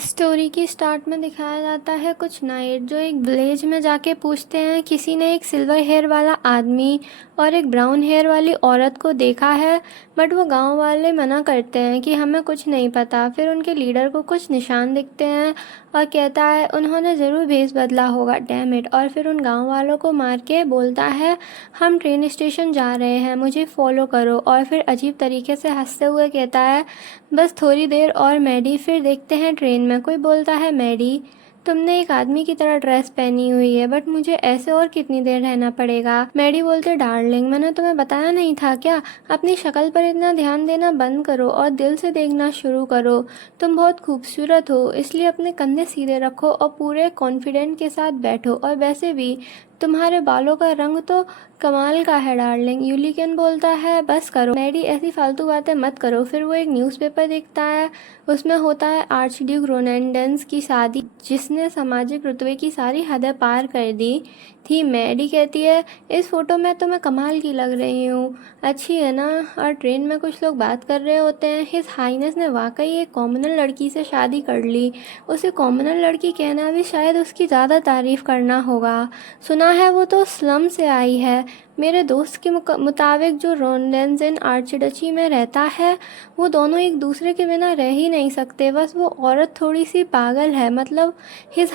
Story की start में दिखाया जाता है कुछ नाइट जो एक विलेज में जाके पूछते हैं किसी ने एक सिल्वर हेयर वाला आदमी और एक ब्राउन हेयर वाली औरत को देखा है। बट वो गांव वाले मना करते हैं कि हमें कुछ नहीं पता। फिर उनके लीडर को कुछ निशान दिखते हैं और कहता है उन्होंने ज़रूर भेस बदला होगा, डैम इट। और फिर उन गांव वालों को मार के बोलता है हम ट्रेन स्टेशन जा रहे हैं, मुझे फॉलो करो। और फिर अजीब तरीके से हंसते हुए कहता है बस थोड़ी देर और मैडी। फिर देखते हैं ट्रेन में कोई बोलता है मैडी तुमने एक आदमी की तरह ड्रेस पहनी हुई है, बट मुझे ऐसे और कितनी देर रहना पड़ेगा। मैडी बोलते डार्लिंग मैंने तुम्हें बताया नहीं था क्या, अपनी शक्ल पर इतना ध्यान देना बंद करो और दिल से देखना शुरू करो। तुम बहुत खूबसूरत हो, इसलिए अपने कंधे सीधे रखो और पूरे कॉन्फिडेंट के साथ बैठो। और वैसे भी तुम्हारे बालों का रंग तो कमाल का है डार्लिंग। यूलिकन बोलता है बस करो मैडी, ऐसी फालतू बातें मत करो। फिर वो एक न्यूज़पेपर देखता है, उसमें होता है आर्च ड्यूक रोनेंडेंस की शादी जिसने सामाजिक रुतबे की सारी हदें पार कर दी थी। मैडी कहती है इस फोटो में तो मैं कमाल की लग रही हूँ, अच्छी है ना। और ट्रेन में कुछ लोग बात कर रहे होते हैं हिज हाइनेस ने वाकई एक कॉमनर लड़की से शादी कर ली। उसे कॉमनर लड़की कहना भी शायद उसकी ज़्यादा तारीफ करना होगा। सुना है वो तो स्लम से आई है। मेरे दोस्त के मुताबिक जो रोंडेंजन आर्चडची में रहता है वो दोनों एक दूसरे के बिना रह ही नहीं सकते। बस वो औरत थोड़ी सी पागल है, मतलब हिज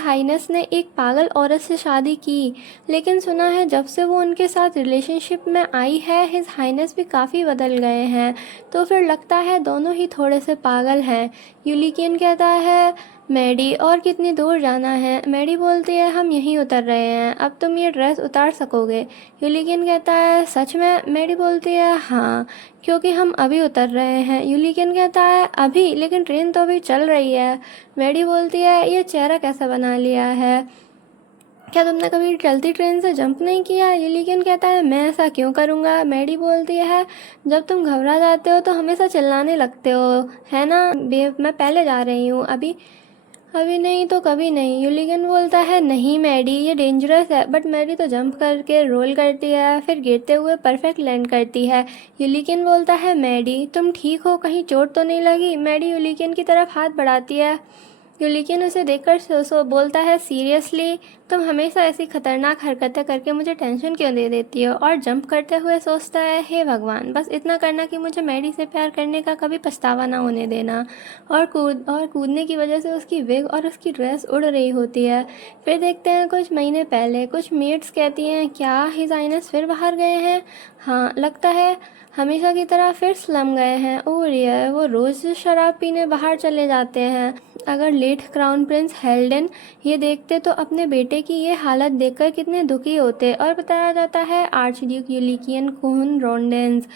हाइनेस ने एक पागल औरत से शादी की। लेकिन सुना है जब से वो उनके साथ रिलेशनशिप में आई है हिज हाइनेस भी काफ़ी बदल गए हैं। तो फिर लगता है दोनों ही थोड़े से पागल हैं। यूलिकियन कहता है मैडी और कितनी दूर जाना है। मैडी बोलती है हम यहीं उतर रहे हैं, अब तुम ये ड्रेस उतार सकोगे। यूलिकिन कहता है सच में। मैडी बोलती है हाँ, क्योंकि हम अभी उतर रहे हैं। यूलिकिन कहता है अभी, लेकिन ट्रेन तो अभी चल रही है। मैडी बोलती है ये चेहरा कैसा बना लिया है, क्या तुमने कभी चलती ट्रेन से जंप नहीं किया। यूलिकिन कहता है मैं ऐसा क्यों करूँगा। मैडी बोलती है जब तुम घबरा जाते हो तो हमेशा चिल्लाने लगते हो, है ना। मैं पहले जा रही हूँ, अभी अभी नहीं तो कभी नहीं। यूलिगन बोलता है नहीं मैडी ये डेंजरस है। बट मैडी तो जंप करके रोल करती है, फिर गिरते हुए परफेक्ट लैंड करती है। यूलिगन बोलता है मैडी तुम ठीक हो, कहीं चोट तो नहीं लगी। मैडी यूलिगन की तरफ हाथ बढ़ाती है। यूलिगन उसे देखकर सो बोलता है सीरियसली तुम हमेशा ऐसी खतरनाक हरकतें करके मुझे टेंशन क्यों दे देती हो। और जंप करते हुए सोचता है हे भगवान बस इतना करना कि मुझे मैडी से प्यार करने का कभी पछतावा ना होने देना। और कूदने की वजह से उसकी विग और उसकी ड्रेस उड़ रही होती है। फिर देखते हैं कुछ महीने पहले कुछ मेट्स कहती हैं क्या हिज हाइनेस फिर बाहर गए हैं। हाँ लगता है हमेशा की तरह फिर स्लम गए हैं। और ये वो रोज़ शराब पीने बाहर चले जाते हैं। अगर लेट क्राउन प्रिंस हेल्डन ये देखते तो अपने बेटे की ये हालत देखकर कितने दुखी होते। और बताया जाता है आर्च ड्यूक यूलिकियन खून रोंडेंस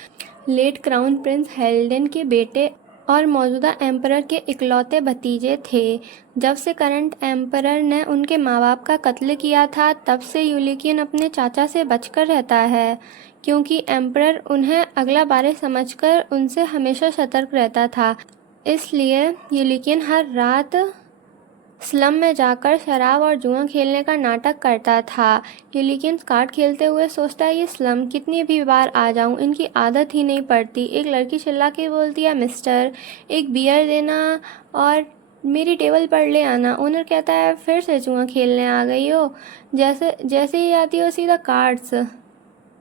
लेट क्राउन प्रिंस हेल्डन के बेटे और मौजूदा एम्परर के इकलौते भतीजे थे। जब से करंट एम्परर ने उनके माँ बाप का कत्ल किया था तब से यूलिकियन अपने चाचा से बचकर रहता है, क्योंकि एम्परर उन्हें अगला बारे समझकर उनसे हमेशा सतर्क रहता था। इसलिए यूलिकियन हर रात स्लम में जाकर शराब और जुआ खेलने का नाटक करता था। यूलिकियन कार्ड खेलते हुए सोचता है ये स्लम कितनी भी बार आ जाऊं इनकी आदत ही नहीं पड़ती। एक लड़की चिल्ला के बोलती है मिस्टर एक बियर देना और मेरी टेबल पर ले आना। ओनर कहता है फिर से जुआ खेलने आ गई हो, जैसे जैसे ही आती हो सीधा कार्ड्स।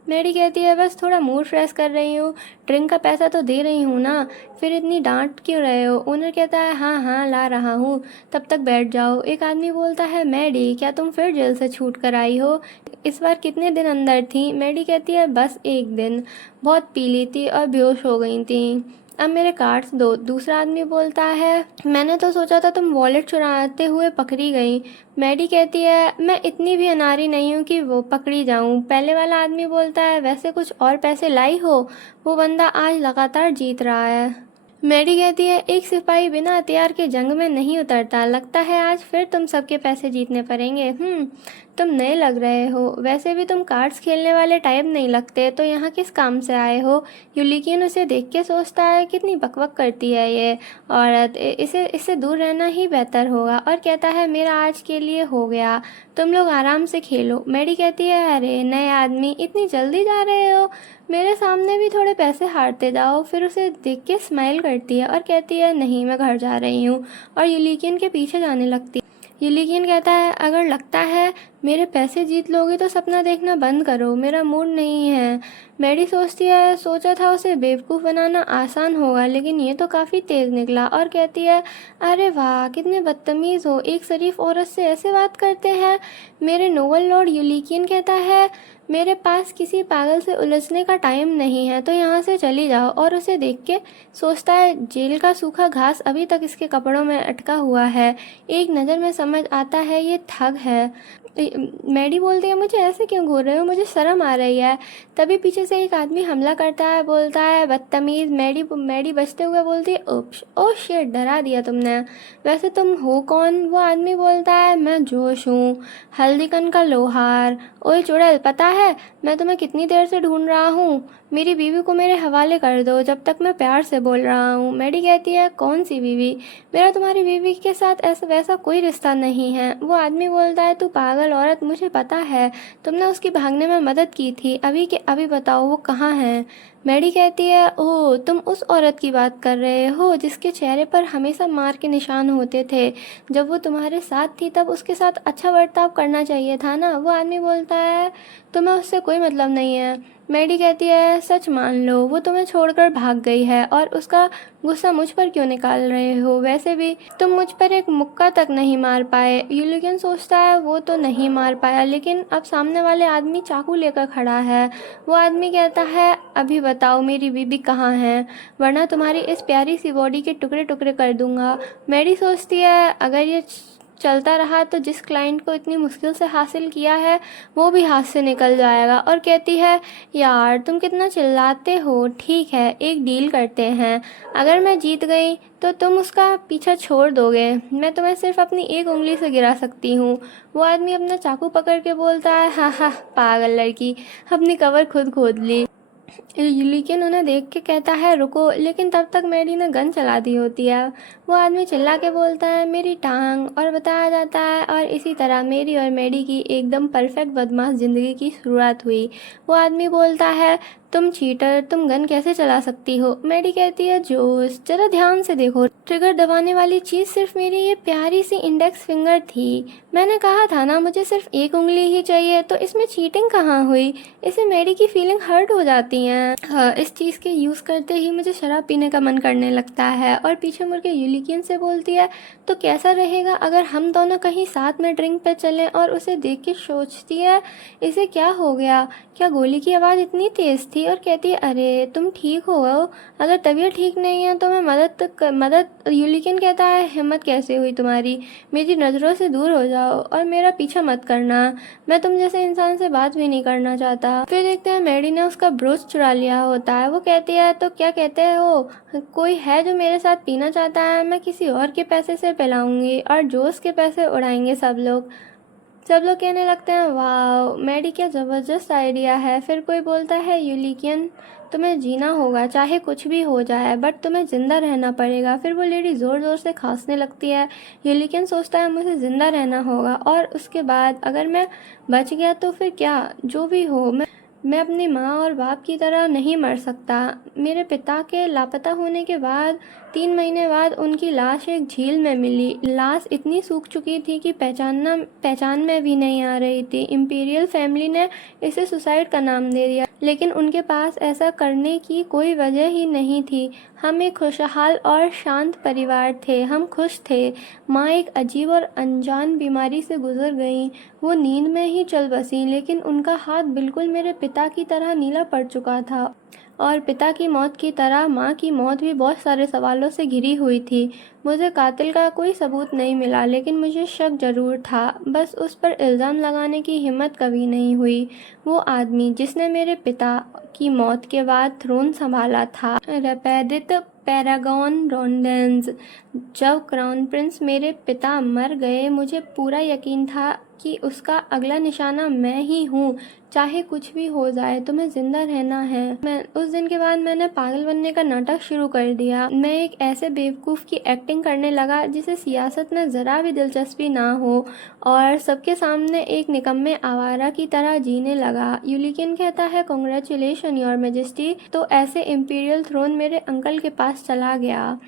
मैडी कहती है बस थोड़ा मूड फ्रेश कर रही हूँ, ड्रिंक का पैसा तो दे रही हूँ ना, फिर इतनी डांट क्यों रहे हो। ओनर कहता है हाँ हाँ ला रहा हूँ, तब तक बैठ जाओ। एक आदमी बोलता है मैडी क्या तुम फिर जेल से छूट कर आई हो, इस बार कितने दिन अंदर थी। मैडी कहती है बस एक दिन, बहुत पी ली थी और बेहोश हो गई थी, अब मेरे कार्ड्स दो। दूसरा आदमी बोलता है मैंने तो सोचा था तुम वॉलेट चुराते हुए पकड़ी गई। मैडी कहती है मैं इतनी भी अनारी नहीं हूँ कि वो पकड़ी जाऊँ। पहले वाला आदमी बोलता है वैसे कुछ और पैसे लाई हो, वो बंदा आज लगातार जीत रहा है। मैडी कहती है एक सिपाही बिना हथियार के जंग में नहीं उतरता, लगता है आज फिर तुम सबके पैसे जीतने पड़ेंगे। तुम नए लग रहे हो, वैसे भी तुम कार्ड्स खेलने वाले टाइप नहीं लगते, तो यहाँ किस काम से आए हो? यूलिकिन उसे देख के सोचता है कितनी बकबक करती है ये औरत, इसे इससे दूर रहना ही बेहतर होगा, और कहता है मेरा आज के लिए हो गया, तुम लोग आराम से खेलो। मैडी कहती है अरे नए आदमी, इतनी जल्दी जा रहे हो? मेरे सामने भी थोड़े पैसे हारते जाओ। फिर उसे देख के स्माइल करती है और कहती है नहीं, मैं घर जा रही हूँ, और यूलिकिन के पीछे जाने लगती है। यूलिकिन कहता है अगर लगता है मेरे पैसे जीत लोगे तो सपना देखना बंद करो, मेरा मूड नहीं है। मैडी सोचती है सोचा था उसे बेवकूफ़ बनाना आसान होगा, लेकिन ये तो काफ़ी तेज़ निकला, और कहती है अरे वाह कितने बदतमीज़ हो, एक शरीफ औरत से ऐसे बात करते हैं। मेरे नोबल लॉर्ड। यूलिकिन कहता है मेरे पास किसी पागल से उलझने का टाइम नहीं है, तो यहाँ से चली जाओ। और उसे देख के सोचता है जेल का सूखा घास अभी तक इसके कपड़ों में अटका हुआ है। एक नज़र में समझ आता है ये ठग है। मैडी बोलती है मुझे ऐसे क्यों घूर रहे हो, मुझे शर्म आ रही है। तभी पीछे से एक आदमी हमला करता है, बोलता है बदतमीज़। मैडी बचते हुए बोलती है उप्स, ओह शिट, डरा दिया तुमने, वैसे तुम हो कौन? वो आदमी बोलता है मैं जोश हूँ, हल्दीकन का लोहार। ओए चुड़ैल, पता है मैं तुम्हें कितनी देर से ढूंढ रहा हूँ, मेरी बीवी को मेरे हवाले कर दो जब तक मैं प्यार से बोल रहा हूँ। मैडी कहती है कौन सी बीवी, मेरा तुम्हारी बीवी के साथ ऐसा वैसा कोई रिश्ता नहीं है। वो आदमी बोलता है तू पागल औरत, मुझे पता है तुमने उसकी भागने में मदद की थी, अभी के अभी बताओ वो कहाँ है? मैडी कहती है ओह तुम उस औरत की बात कर रहे हो जिसके चेहरे पर हमेशा मार के निशान होते थे, जब वो तुम्हारे साथ थी तब उसके साथ अच्छा बर्ताव करना चाहिए था ना। वो आदमी बोलता है तुम्हें उससे कोई मतलब नहीं है। मैडी कहती है सच मान लो वो तुम्हें छोड़कर भाग गई है, और उसका गुस्सा मुझ पर क्यों निकाल रहे हो, वैसे भी तुम मुझ पर एक मुक्का तक नहीं मार पाए। यूलिकिन सोचता है वो तो नहीं मार पाया, लेकिन अब सामने वाले आदमी चाकू लेकर खड़ा है। वो आदमी कहता है अभी बताओ मेरी बीबी कहाँ है, वरना तुम्हारी इस प्यारी सी बॉडी के टुकड़े टुकड़े कर दूंगा। मैडी सोचती है अगर ये चलता रहा तो जिस क्लाइंट को इतनी मुश्किल से हासिल किया है वो भी हाथ से निकल जाएगा, और कहती है यार तुम कितना चिल्लाते हो, ठीक है एक डील करते हैं, अगर मैं जीत गई तो तुम उसका पीछा छोड़ दोगे, मैं तुम्हें सिर्फ अपनी एक उंगली से गिरा सकती हूँ। वो आदमी अपना चाकू पकड़ के बोलता है हाँ हाँ पागल लड़की, अपनी कबर खुद खोद ली। लेकिन उन्हें देख के कहता है रुको, लेकिन तब तक मैडी ने गन चला दी होती है। वो आदमी चिल्ला के बोलता है मेरी टांग, और बताया जाता है और इसी तरह मेरी और मैडी की एकदम परफेक्ट बदमाश ज़िंदगी की शुरुआत हुई। वो आदमी बोलता है तुम चीटर, तुम गन कैसे चला सकती हो? मैडी कहती है जोश, जरा ध्यान से देखो, ट्रिगर दबाने वाली चीज़ सिर्फ मेरी ये प्यारी सी इंडेक्स फिंगर थी, मैंने कहा था ना मुझे सिर्फ एक उंगली ही चाहिए, तो इसमें चीटिंग कहाँ हुई? इससे मैडी की फीलिंग हर्ट हो जाती हैं। इस चीज़ के यूज़ करते ही मुझे शराब पीने का मन करने लगता है। और पीछे मुड़ के यूलिकिन से बोलती है तो कैसा रहेगा अगर हम दोनों कहीं साथ में ड्रिंक पे चलें? और उसे देख के सोचती है इसे क्या हो गया, क्या गोली की आवाज़ इतनी तेज़ थी? और कहती है अरे तुम ठीक हो गए, अगर तबीयत ठीक नहीं है तो मैं मदद। यूलिकिन कहता है हिम्मत कैसे हुई तुम्हारी, मेरी नज़रों से दूर हो जाओ और मेरा पीछा मत करना, मैं तुम जैसे इंसान से बात भी नहीं करना चाहता। फिर देखते हैं मैडी ने उसका ब्रोच चुरा लिया होता है। वो कहती है तो क्या कहते हो, कोई है जो मेरे साथ पीना चाहता है? मैं किसी और के पैसे से पिलाऊंगी और जोश के पैसे उड़ाएंगे सब लोग। कहने लगते हैं वाह मैडी क्या ज़बरदस्त आइडिया है। फिर कोई बोलता है यूलिकियन तुम्हें जीना होगा चाहे कुछ भी हो जाए, बट तुम्हें ज़िंदा रहना पड़ेगा। फिर वो लेडी ज़ोर ज़ोर से खांसने लगती है। यूलिकियन सोचता है मुझे ज़िंदा रहना होगा, और उसके बाद अगर मैं बच गया तो फिर क्या, जो भी हो मैं अपनी माँ और बाप की तरह नहीं मर सकता। मेरे पिता के लापता होने के बाद 3 महीने बाद उनकी लाश एक झील में मिली। लाश इतनी सूख चुकी थी कि पहचान में भी नहीं आ रही थी। इंपीरियल फैमिली ने इसे सुसाइड का नाम दे दिया, लेकिन उनके पास ऐसा करने की कोई वजह ही नहीं थी। हम एक खुशहाल और शांत परिवार थे, हम खुश थे। माँ एक अजीब और अनजान बीमारी से गुजर गईं। वो नींद में ही चल बसी, लेकिन उनका हाथ बिल्कुल मेरे पिता की तरह नीला पड़ चुका था, और पिता की मौत की तरह माँ की मौत भी बहुत सारे सवालों से घिरी हुई थी। मुझे कातिल का कोई सबूत नहीं मिला, लेकिन मुझे शक जरूर था, बस उस पर इल्ज़ाम लगाने की हिम्मत कभी नहीं हुई। वो आदमी जिसने मेरे पिता की मौत के बाद थ्रोन संभाला था, रेपेडित पैरागॉन रोडेंस, जब क्राउन प्रिंस मेरे पिता मर गए, मुझे पूरा यकीन था कि उसका अगला निशाना मैं ही हूँ। चाहे कुछ भी हो जाए, तुम्हें जिंदा रहना है। उस दिन के बाद मैंने पागल बनने का नाटक शुरू कर दिया। मैं एक ऐसे बेवकूफ़ की एक्टिंग करने लगा जिसे सियासत में ज़रा भी दिलचस्पी ना हो, और सबके सामने एक निकम्मे आवारा की तरह जीने लगा। यूलिकिन कहता है, कॉन्ग्रेचुलेशन योर मैजेस्टी। तो ऐसे इम्पीरियल थ्रोन मेरे अंकल के पास चला गया।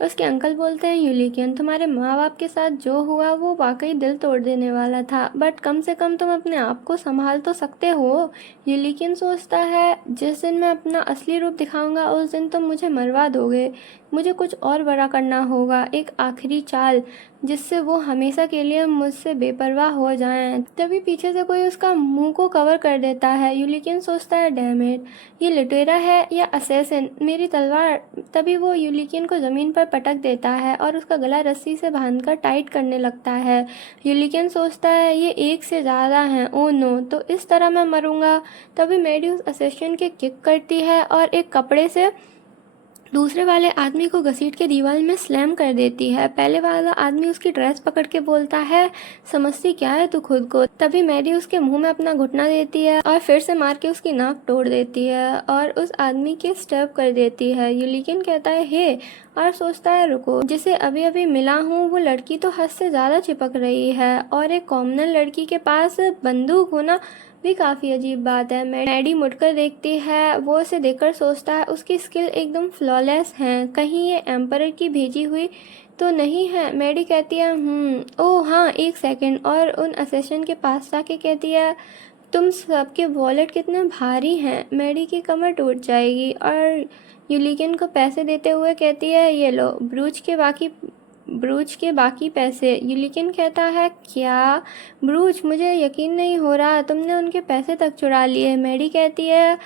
उसके अंकल बोलते हैं, यूलिकिन, तुम्हारे माँ बाप के साथ जो हुआ वो वाकई दिल तोड़ देने वाला था, बट कम से कम तुम अपने आप को संभाल तो सकते हो। यूलिकिन सोचता है, जिस दिन मैं अपना असली रूप दिखाऊंगा उस दिन तुम मुझे मरवा दोगे। मुझे कुछ और बड़ा करना होगा, एक आखिरी चाल जिससे वो हमेशा के लिए मुझसे बेपरवाह हो जाएं। तभी पीछे से कोई उसका मुंह को कवर कर देता है। यूलिकिन सोचता है, डैम इट, ये लुटेरा है या असैसिन, मेरी तलवार। तभी वो यूलिकिन को ज़मीन पर पटक देता है और उसका गला रस्सी से बांधकर टाइट करने लगता है। यूलिकिन सोचता है, ये एक से ज़्यादा हैं, ओ नो, तो इस तरह मैं मरूंगा। तभी मैडी उस असैसिन के किक करती है और एक कपड़े से दूसरे वाले आदमी को घसीट के दीवार में स्लैम कर देती है। पहले वाला आदमी उसकी ड्रेस पकड़ के बोलता है, समझती क्या है तू खुद को। तभी मैडी उसके मुंह में अपना घुटना देती है और फिर से मार के उसकी नाक तोड़ देती है और उस आदमी के स्टैब कर देती है। यूलिकिन कहता है, हे, और सोचता है, रुको, जिसे अभी अभी मिला हूँ वो लड़की तो हद से ज़्यादा चिपक रही है, और एक कॉमनल लड़की के पास बंदूक होना भी काफ़ी अजीब बात है। मैडी मुड़कर देखती है, वो उसे देखकर सोचता है, उसकी स्किल एकदम फ्लॉलेस हैं, कहीं ये एम्परर की भेजी हुई तो नहीं है। मैडी कहती है, ओह हाँ, एक सेकंड, और उन असेसन के पास जाके कहती है, तुम सबके वॉलेट कितने भारी हैं, मैडी की कमर टूट जाएगी। और यूलिकिन को पैसे देते हुए कहती है, ये लो, ब्रूच के बाकी पैसे। यूलिकिन कहता है, क्या ब्रूच? मुझे यकीन नहीं हो रहा, तुमने उनके पैसे तक चुरा लिए। मैडी कहती है,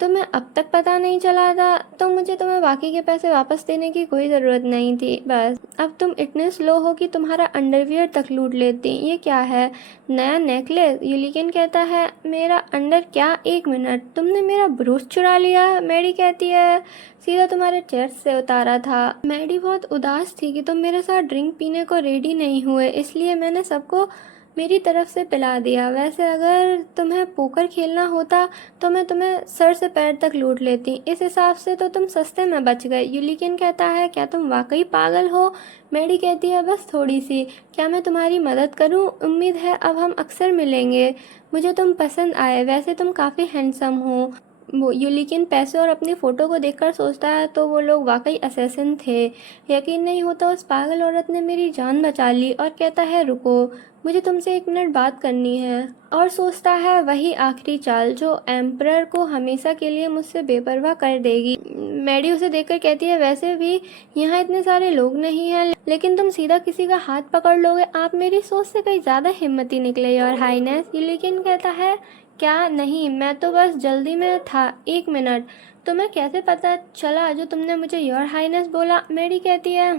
तुम्हें अब तक पता नहीं चला था, तो मुझे तुम्हें बाकी के पैसे वापस देने की कोई ज़रूरत नहीं थी। बस अब तुम इतने स्लो हो कि तुम्हारा अंडरवियर तक लूट लेती। ये क्या है, नया नेकलेस? यूलिकिन कहता है, मेरा अंडर क्या? एक मिनट, तुमने मेरा ब्रूच चुरा लिया? मैडी कहती है, सीधा तुम्हारे चेस्ट से उतारा था। मैडी बहुत उदास थी कि तुम मेरे साथ ड्रिंक पीने को रेडी नहीं हुए, इसलिए मैंने सबको मेरी तरफ से पिला दिया। वैसे अगर तुम्हें पोकर खेलना होता तो मैं तुम्हें सर से पैर तक लूट लेती। इस हिसाब से तो तुम सस्ते में बच गए। यूलिकिन कहता है, क्या तुम वाकई पागल हो? मैडी कहती है, बस थोड़ी सी। क्या मैं तुम्हारी मदद करूं? उम्मीद है अब हम अक्सर मिलेंगे। मुझे तुम पसंद आए, वैसे तुम काफ़ी हैंडसम हो। वो यूलिकिन पैसे और अपनी फ़ोटो को देखकर सोचता है, तो वो लोग वाकई असैसिन थे। यकीन नहीं होता उस पागल औरत ने मेरी जान बचा ली। और कहता है, रुको, मुझे तुमसे एक मिनट बात करनी है। और सोचता है, वही आखिरी चाल जो एम्परर को हमेशा के लिए मुझसे बेपरवाह कर देगी। मैडी उसे देखकर कहती है, वैसे भी यहाँ इतने सारे लोग नहीं हैं, लेकिन तुम सीधा किसी का हाथ पकड़ लोगे। आप मेरी सोच से कहीं ज़्यादा हिम्मती निकले, योर हाईनेस। यूलिकिन कहता है, क्या नहीं, मैं तो बस जल्दी में था। एक मिनट, तुम्हें कैसे पता चला जो तुमने मुझे योर हाईनेस बोला? मैडी कहती है,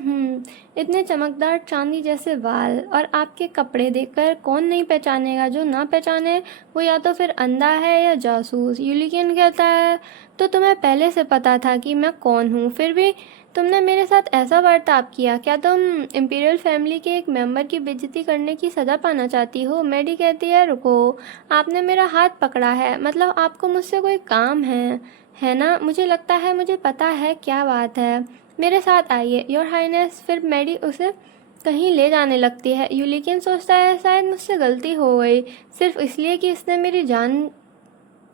इतने चमकदार चांदी जैसे बाल और आपके कपड़े देखकर कौन नहीं पहचानेगा? जो ना पहचाने वो या तो फिर अंधा है या जासूस। यूलिकिन कहता है, तो तुम्हें पहले से पता था कि मैं कौन हूँ, फिर भी तुमने मेरे साथ ऐसा बर्ताव किया। क्या तुम इंपीरियल फैमिली के एक मेंबर की बेइज्जती करने की सज़ा पाना चाहती हो? मैडी कहती है, रुको, आपने मेरा हाथ पकड़ा है, मतलब आपको मुझसे कोई काम है ना? मुझे लगता है मुझे पता है क्या बात है। मेरे साथ आइए, योर हाईनेस। फिर मैडी उसे कहीं ले जाने लगती है। यूलिकिन सोचता है, शायद मुझसे गलती हो गई, सिर्फ इसलिए कि इसने मेरी जान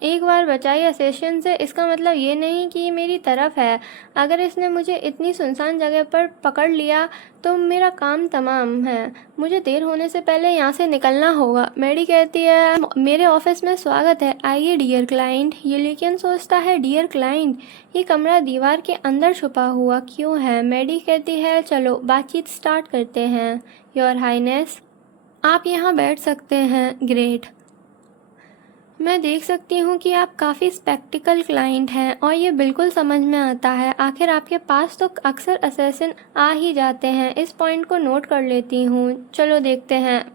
एक बार बचाई असेशन से, इसका मतलब ये नहीं कि मेरी तरफ है। अगर इसने मुझे इतनी सुनसान जगह पर पकड़ लिया तो मेरा काम तमाम है। मुझे देर होने से पहले यहाँ से निकलना होगा। मैडी कहती है, मेरे ऑफिस में स्वागत है, आइए डियर क्लाइंट। यूलिकिन सोचता है, डियर क्लाइंट, ये कमरा दीवार के अंदर छुपा हुआ क्यों है? मैडी कहती है, चलो बातचीत स्टार्ट करते हैं, योर हाईनेस। आप यहाँ बैठ सकते हैं। ग्रेट, मैं देख सकती हूँ कि आप काफ़ी स्पेक्टिकल क्लाइंट हैं और ये बिल्कुल समझ में आता है। आखिर आपके पास तो अक्सर असैसिन आ ही जाते हैं। इस पॉइंट को नोट कर लेती हूँ। चलो देखते हैं।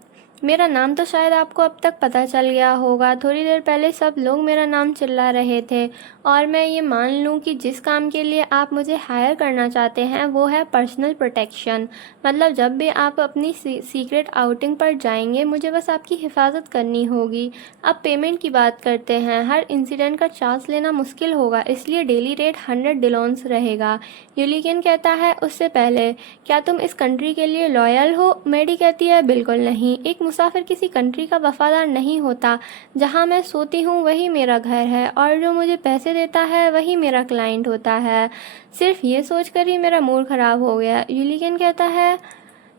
मेरा नाम तो शायद आपको अब तक पता चल गया होगा। थोड़ी देर पहले सब लोग मेरा नाम चिल्ला रहे थे और मैं ये मान लूँ कि जिस काम के लिए आप मुझे हायर करना चाहते हैं वो है पर्सनल प्रोटेक्शन। मतलब जब भी आप अपनी सीक्रेट आउटिंग पर जाएंगे मुझे बस आपकी हिफाजत करनी होगी। अब पेमेंट की बात करते हैं। हर इंसिडेंट का चार्ज लेना मुश्किल होगा, इसलिए डेली रेट 100 डिलोन्स रहेगा। यूलिकेन कहता है, उससे पहले क्या तुम इस कंट्री के लिए लॉयल हो? मेडी कहती है, बिल्कुल नहीं। एक मुसाफिर किसी कंट्री का वफादार नहीं होता। जहाँ मैं सोती हूँ वही मेरा घर है और जो मुझे पैसे देता है वही मेरा क्लाइंट होता है। सिर्फ ये सोचकर ही मेरा मूड ख़राब हो गया। यूलिकेन कहता है,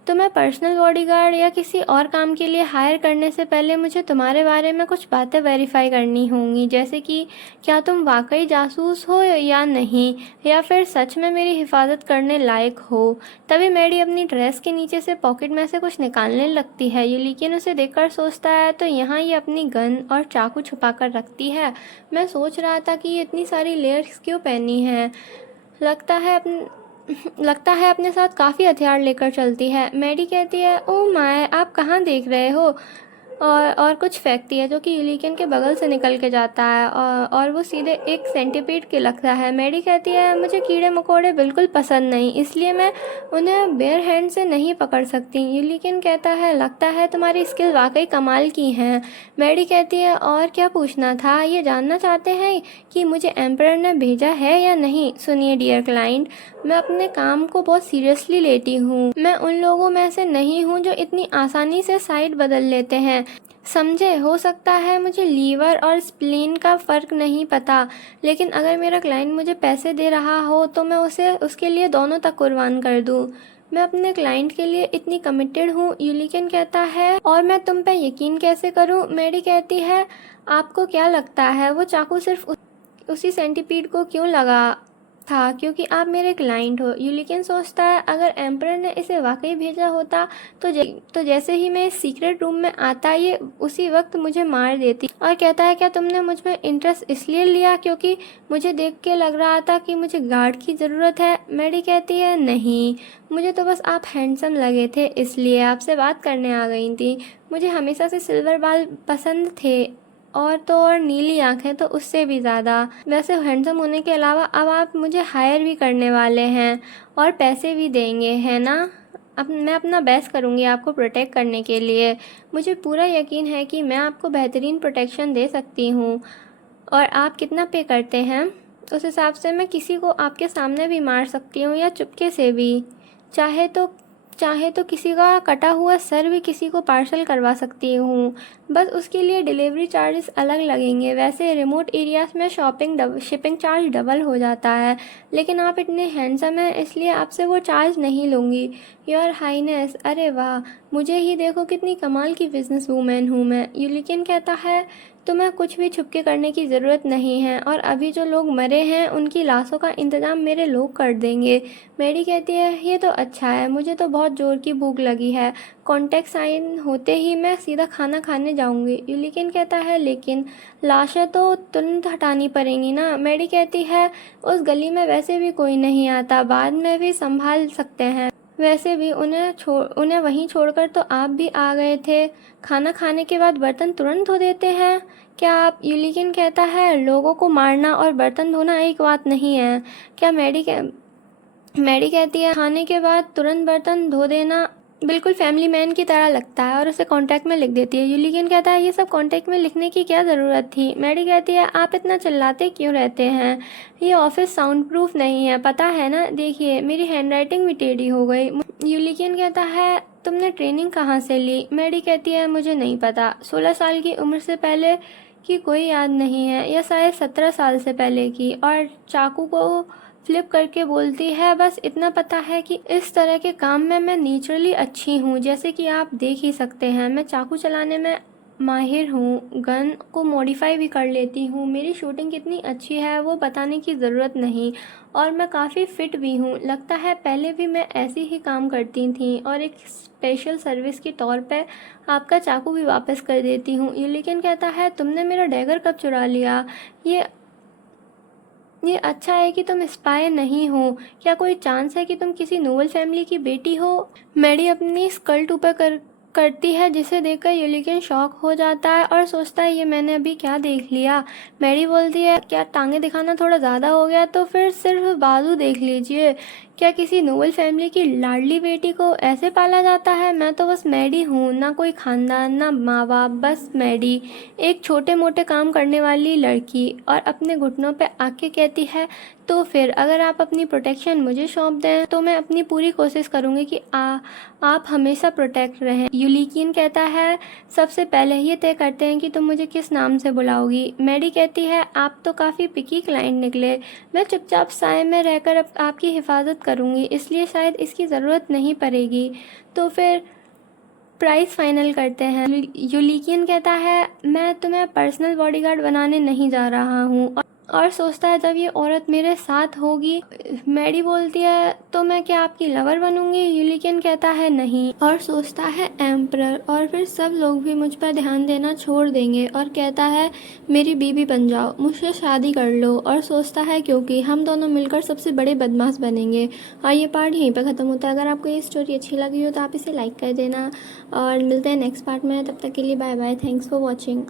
तुम्हें पर्सनल बॉडीगार्ड या किसी और काम के लिए हायर करने से पहले मुझे तुम्हारे बारे में कुछ बातें वेरीफाई करनी होंगी, जैसे कि क्या तुम वाकई जासूस हो या नहीं, या फिर सच में मेरी हिफाजत करने लायक हो। तभी मैडी अपनी ड्रेस के नीचे से पॉकेट में से कुछ निकालने लगती है। ये लेकिन उसे देखकर सोचता है, तो यहाँ ये अपनी गन और चाकू छुपा कर रखती है। मैं सोच रहा था कि ये इतनी सारी लेयर्स क्यों पहनी है। लगता है अपने साथ काफ़ी हथियार लेकर चलती है। मैडी कहती है, ओह माय, आप कहाँ देख रहे हो? और कुछ फेंकती है जो कि यूलिकेन के बगल से निकल के जाता है और वो सीधे एक सेंटीपीड के लगता है। मैडी कहती है, मुझे कीड़े मकोड़े बिल्कुल पसंद नहीं, इसलिए मैं उन्हें बेयर हैंड से नहीं पकड़ सकती। यूलिकेन कहता है, लगता है तुम्हारी स्किल वाकई कमाल की हैं। मैडी कहती है, और क्या पूछना था? ये जानना चाहते हैं कि मुझे एम्परर ने भेजा है या नहीं? सुनिए डियर क्लाइंट, मैं अपने काम को बहुत सीरियसली लेती हूँ। मैं उन लोगों में से नहीं हूँ जो इतनी आसानी से साइड बदल लेते हैं, समझे? हो सकता है मुझे लीवर और स्प्लीन का फ़र्क नहीं पता, लेकिन अगर मेरा क्लाइंट मुझे पैसे दे रहा हो तो मैं उसे उसके लिए दोनों तक कुर्बान कर दूँ। मैं अपने क्लाइंट के लिए इतनी कमिटेड हूँ। यूलिकेन कहता है, और मैं तुम पे यकीन कैसे करूँ? मैडी कहती है, आपको क्या लगता है वो चाकू सिर्फ उसी सेंटीपीड को क्यों लगा था क्योंकि आप मेरे क्लाइंट हो? यूलिकेन सोचता है, अगर एम्परर ने इसे वाकई भेजा होता तो जैसे ही मैं इस सीक्रेट रूम में आता ये उसी वक्त मुझे मार देती। और कहता है, क्या तुमने मुझ में इंटरेस्ट इसलिए लिया क्योंकि मुझे देख के लग रहा था कि मुझे गार्ड की ज़रूरत है? मैडी कहती है, नहीं, मुझे तो बस आप हैंडसम लगे थे इसलिए आपसे बात करने आ गई थी। मुझे हमेशा से सिल्वर बाल पसंद थे, और तो और नीली आंखें तो उससे भी ज़्यादा। वैसे हैंडसम होने के अलावा अब आप मुझे हायर भी करने वाले हैं और पैसे भी देंगे, है ना? अब मैं अपना बेस्ट करूँगी आपको प्रोटेक्ट करने के लिए। मुझे पूरा यकीन है कि मैं आपको बेहतरीन प्रोटेक्शन दे सकती हूँ। और आप कितना पे करते हैं उस हिसाब से मैं किसी को आपके सामने भी मार सकती हूँ या चुपके से भी। चाहे तो किसी का कटा हुआ सर भी किसी को पार्सल करवा सकती हूँ, बस उसके लिए डिलीवरी चार्जेस अलग लगेंगे। वैसे रिमोट एरियाज़ में शिपिंग चार्ज डबल हो जाता है, लेकिन आप इतने हैंडसम हैं इसलिए आपसे वो चार्ज नहीं लूँगी। योर हाईनेस, अरे वाह, मुझे ही देखो कितनी कमाल की बिजनेस वूमेन हूँ मैं। यूलिकेन कहता है, तुम्हें कुछ भी छुपके करने की ज़रूरत नहीं है, और अभी जो लोग मरे हैं उनकी लाशों का इंतज़ाम मेरे लोग कर देंगे। मेरी कहती है, ये तो अच्छा है, मुझे तो बहुत ज़ोर की भूख लगी है। कॉन्टैक्ट साइन होते ही मैं सीधा खाना खाने जाऊंगी। यूलिकेन कहता है, लेकिन लाशें तो तुरंत हटानी पड़ेंगी ना? मेरी कहती है, उस गली में वैसे भी कोई नहीं आता, बाद में भी संभाल सकते हैं। वैसे भी उन्हें वहीं छोड़कर तो आप भी आ गए थे। खाना खाने के बाद बर्तन तुरंत धो देते हैं क्या आप? यूलिकेन कहता है, लोगों को मारना और बर्तन धोना एक बात नहीं है क्या? मैडी कहती है, खाने के बाद तुरंत बर्तन धो देना बिल्कुल फैमिली मैन की तरह लगता है, और उसे कॉन्टैक्ट में लिख देती है। यूलिकेन कहता है, ये सब कॉन्टैक्ट में लिखने की क्या ज़रूरत थी? मैडी कहती है, आप इतना चिल्लाते क्यों रहते हैं? ये ऑफिस साउंड प्रूफ नहीं है, पता है ना? देखिए, मेरी हैंडराइटिंग भी टेढ़ी हो गई। यूलिकेन कहता है, तुमने ट्रेनिंग कहाँ से ली? मैडी कहती है, मुझे नहीं पता। 16 साल की उम्र से पहले की कोई याद नहीं है, या शायद 17 साल से पहले की। और चाकू को फ्लिप करके बोलती है, बस इतना पता है कि इस तरह के काम में मैं नेचुरली अच्छी हूँ, जैसे कि आप देख ही सकते हैं। मैं चाकू चलाने में माहिर हूँ, गन को मॉडिफाई भी कर लेती हूँ, मेरी शूटिंग कितनी अच्छी है वो बताने की ज़रूरत नहीं, और मैं काफ़ी फिट भी हूँ। लगता है पहले भी मैं ऐसे ही काम करती थी, और एक स्पेशल सर्विस के तौर पे आपका चाकू भी वापस कर देती हूँ। यूलिकेन कहता है, तुमने मेरा डैगर कब चुरा लिया? ये अच्छा है कि तुम स्पाई नहीं हो। क्या कोई चांस है कि तुम किसी नोबल फैमिली की बेटी हो? मैडी अपनी स्कर्ट ऊपर करती है, जिसे देखकर यूलिकिन शॉक हो जाता है और सोचता है ये मैंने अभी क्या देख लिया। मैडी बोलती है क्या टांगे दिखाना थोड़ा ज़्यादा हो गया, तो फिर सिर्फ बाजू देख लीजिए। क्या किसी नोबल फैमिली की लाडली बेटी को ऐसे पाला जाता है? मैं तो बस मैडी हूँ, ना कोई खानदान, ना माँ बाप, बस मैडी, एक छोटे मोटे काम करने वाली लड़की। और अपने घुटनों पे आके कहती है तो फिर अगर आप अपनी प्रोटेक्शन मुझे सौंप दें तो मैं अपनी पूरी कोशिश करूँगी कि आप हमेशा प्रोटेक्ट रहें। यूलिकिन कहता है सबसे पहले ये तय करते हैं कि तुम मुझे किस नाम से बुलाओगी। मैडी कहती है आप तो काफ़ी पिकी क्लाइंट निकले, मैं चुपचाप साए में रहकर आपकी हिफाजत करूँगी, इसलिए शायद इसकी ज़रूरत नहीं पड़ेगी। तो फिर प्राइस फाइनल करते हैं। यूलिकिन कहता है मैं तुम्हें पर्सनल बॉडीगार्ड बनाने नहीं जा रहा हूँ, और सोचता है जब ये औरत मेरे साथ होगी। मैडी बोलती है तो मैं क्या आपकी लवर बनूंगी? यूलिकिन कहता है नहीं, और सोचता है एम्परर, और फिर सब लोग भी मुझ पर ध्यान देना छोड़ देंगे, और कहता है मेरी बीवी बन जाओ, मुझसे शादी कर लो। और सोचता है क्योंकि हम दोनों मिलकर सबसे बड़े बदमाश बनेंगे। और ये पार्ट यहीं पर ख़त्म होता है। अगर आपको ये स्टोरी अच्छी लगी हो तो आप इसे लाइक कर देना, और मिलते हैं नेक्स्ट पार्ट में। तब तक के लिए bye bye, thanks for watching.